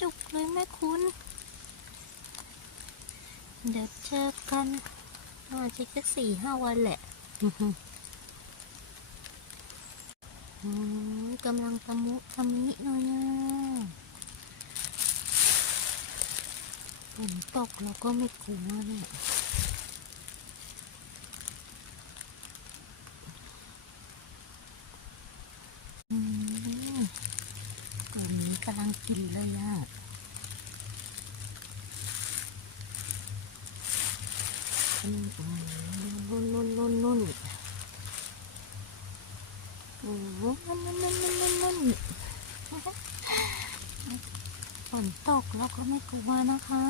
จุกเลยแม่คุณ เดี๋ยวเจอกันอาจจะแค่สี่ห้าวันแหละกำลังทำมุทำนิเลยนะฝนตกเราก็ไม่กลัวเนี่ย อืมตัวนี้ กำลังกินเลยอะนุ่นนุ่นนุ่นนุ่นอืมนุ่นนุ่นนุ่นนุ่นนุ่นนุ่นฝนตกเราก็ไม่กลัวนะคะ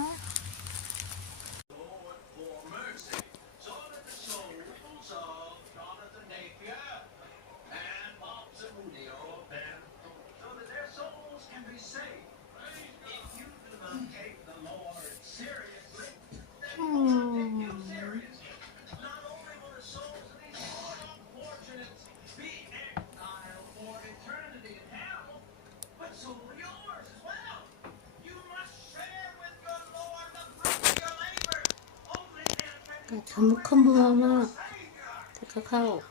잠복한 모함아 생각하오.